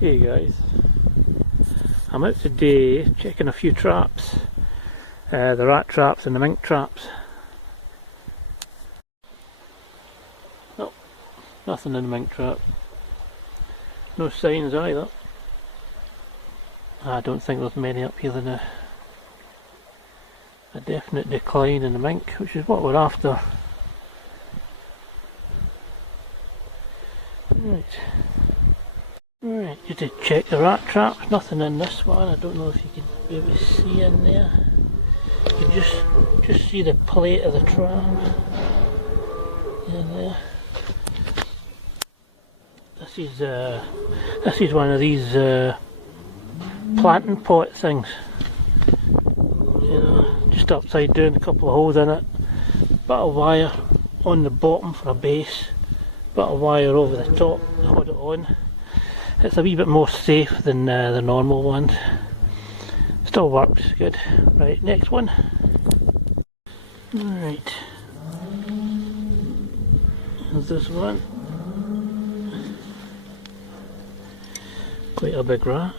Hey guys, I'm out today checking a few traps, the rat traps and the mink traps. Nope, nothing in the mink trap. No signs either. I don't think there's many up here now. A definite decline in the mink, which is what we're after. Right, you did check the rat traps, nothing in this one. I don't know if you can maybe see in there. You can just see the plate of the trap in there. This is one of these planting pot things. You know, just upside down, a couple of holes in it, bit of wire on the bottom for a base, bit of wire over the top to hold it on. It's a wee bit more safe than the normal ones. Still works good. Right, next one. Right, there's this one. Quite a big rat.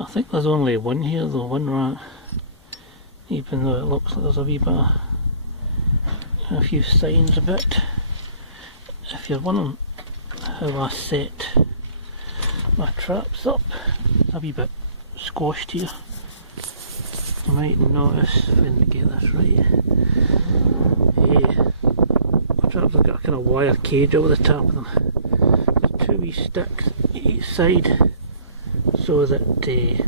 I think there's only one here though, one rat. Even though it looks like there's a wee bit of, a few signs of it. If you're wondering how I set my traps up, it's a wee bit squashed here. You might notice, if I can get this right, my traps have got a kind of wire cage over the top of them. There's two wee sticks each side so that the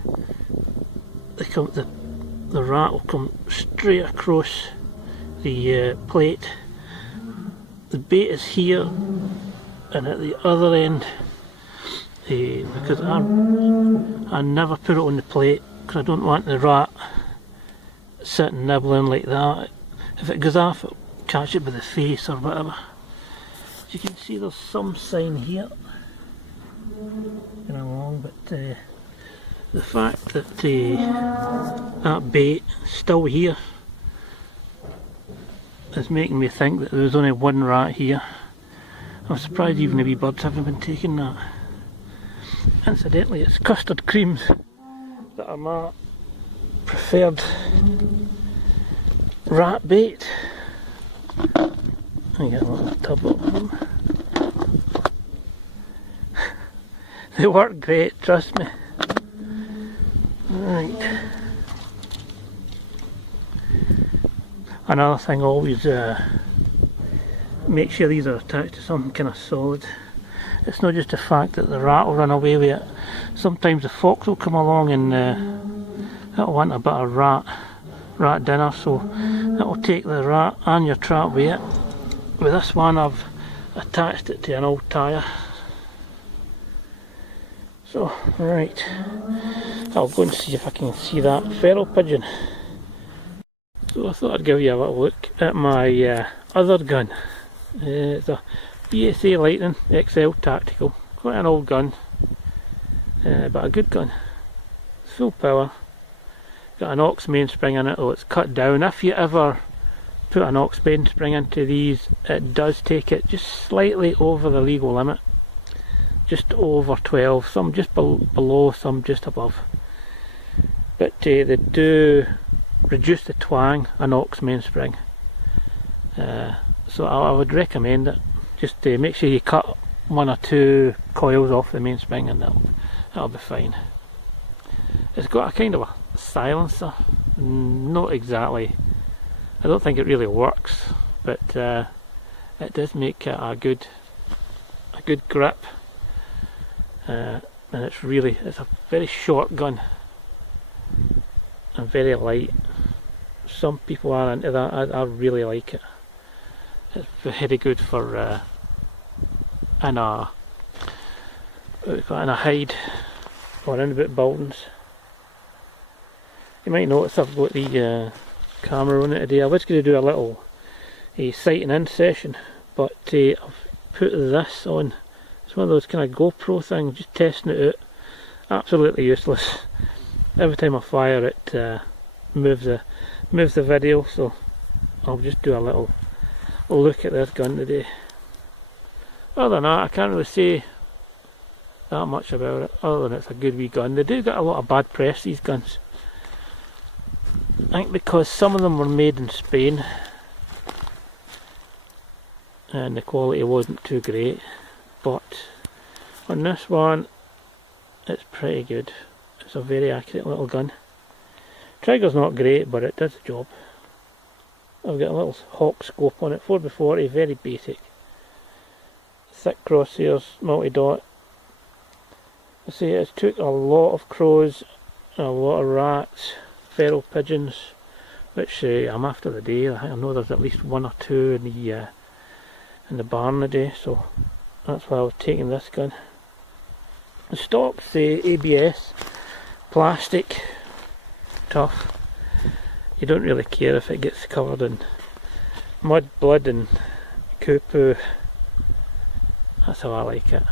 rat will come straight across the plate. The bait is here and at the other end, because I never put it on the plate because I don't want the rat sitting nibbling like that. If it goes off, it'll catch it by the face or whatever. As you can see, there's some sign here going along, but the fact that that bait is still here is making me think that there's only one rat here. I'm surprised even the wee birds haven't been taking that. Incidentally, it's custard creams that are my preferred rat bait. I get a little tub of them. They work great, trust me. Right. Another thing, always make sure these are attached to something kind of solid. It's not just the fact that the rat will run away with it. Sometimes the fox will come along and it'll want a bit of rat dinner, so it'll take the rat and your trap with it. With this one, I've attached it to an old tyre. So, right, I'll go and see if I can see that feral pigeon. So I thought I'd give you a little look at my other gun. It's a BSA Lightning XL Tactical. Quite an old gun, but a good gun. It's full power. Got an aux mainspring in it, though it's cut down. If you ever put an aux mainspring into these, it does take it just slightly over the legal limit. Just over 12, some just below, some just above. But they do reduce the twang an aux mainspring, so I would recommend it. Just to make sure you cut one or two coils off the mainspring and that'll be fine. It's got a kind of a silencer, not exactly, I don't think it really works, but it does make it a good grip, and it's a very short gun and very light. Some people are into that. I really like it. It's very good for in a hide or in about buildings. You might notice I've got the camera on it today. I was going to do a little sighting in session, but I've put this on. It's one of those kind of GoPro things, just testing it out. Absolutely useless. Every time I fire it, moves the video, so I'll just do a little look at this gun today. Other than that, I can't really say that much about it, other than it's a good wee gun. They do get a lot of bad press, these guns. I think because some of them were made in Spain and the quality wasn't too great, but on this one it's pretty good. It's a very accurate little gun. Trigger's not great, but it does the job. I've got a little hawk scope on it, 4x40, very basic. Thick crosshairs, multi-dot. I say it took a lot of crows, a lot of rats, feral pigeons, which I'm after the day. I know there's at least 1 or 2 in the barn today, so that's why I was taking this gun. The stock's ABS, plastic, tough. You don't really care if it gets covered in mud, blood and poo. That's how I like it.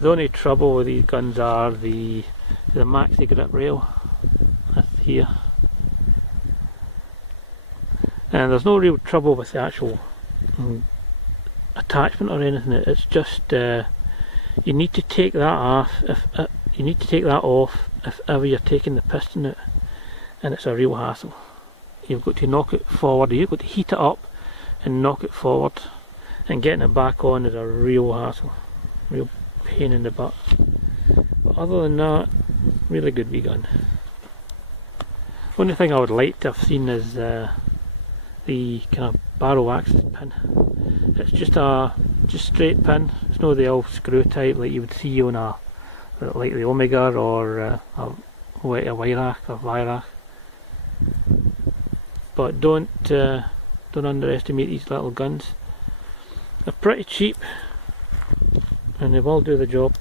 The only trouble with these guns are the maxi grip rail. That's here. And there's no real trouble with the actual attachment or anything. It's just you need to take that off. You need to take that off if ever you're taking the piston out, and it's a real hassle. You've got to knock it forward. You've got to heat it up and knock it forward, and getting it back on is a real hassle, real pain in the butt. But other than that, really good wee gun. Only thing I would like to have seen is the kind of barrel axis pin. It's just straight pin. It's not the old screw type like you would see on a like the Omega or a Wirac or Virac. But don't underestimate these little guns. They're pretty cheap and they will do the job.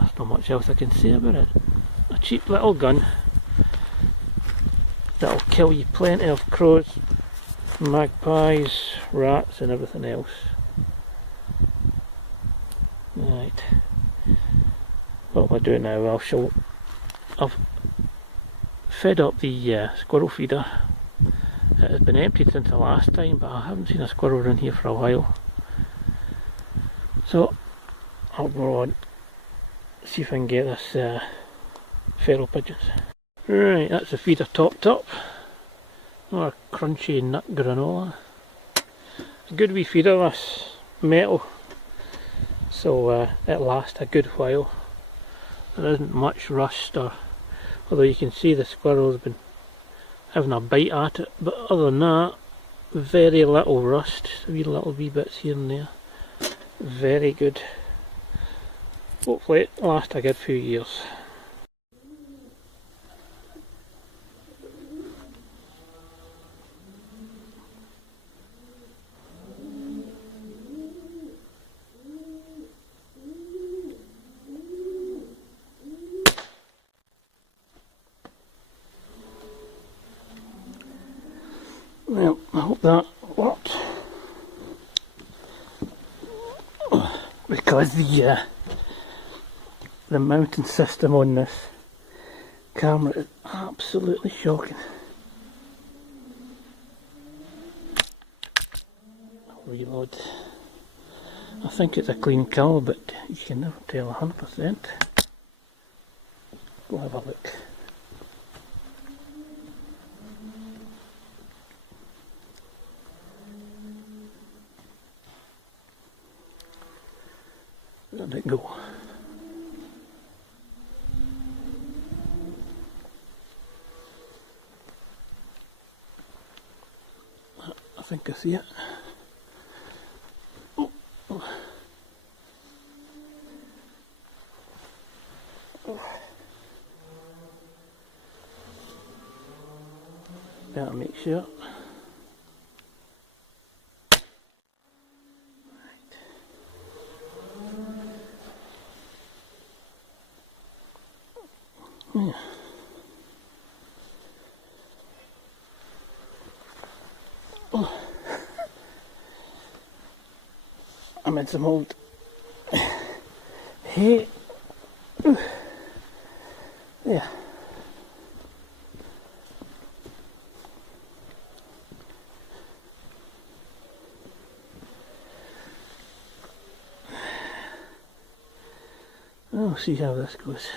There's not much else I can say about it. A cheap little gun that'll kill you plenty of crows, magpies, rats and everything else. Right, what am I doing now? I've fed up the squirrel feeder. It has been emptied since the last time, but I haven't seen a squirrel in here for a while. So I'll go on, see if I can get this feral pigeons. Right, that's the feeder topped up. More crunchy nut granola. A good wee feeder, this metal, so it lasts a good while. There isn't much rust, although you can see the squirrel's been having a bite at it, but other than that, very little rust, little wee bits here and there. Very good. Hopefully it lasts a good few years. Well, I hope that worked, because the mounting system on this camera is absolutely shocking. I'll reload. I think it's a clean kill, but you can never tell 100%. Go have a look. Let it go. I think I see it. Oh. Better make sure. Yeah. Oh. I'm in some old hay. Yeah. We'll see how this goes.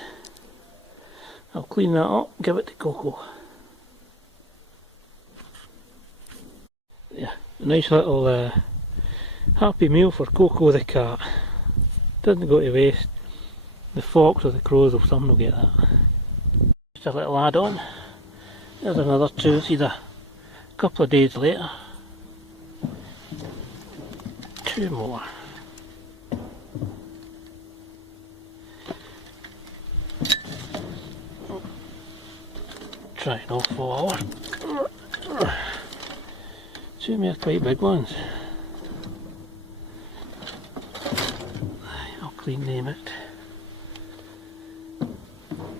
I'll clean that up, give it to Coco. Yeah, a nice little happy meal for Coco the cat. Doesn't go to waste. The fox or the crows or something will get that. Just a little add-on. There's another two. See, a couple of days later. Two more. Try and all fall over. Two more quite big ones. I'll clean them out.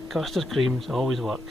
Custard creams always work.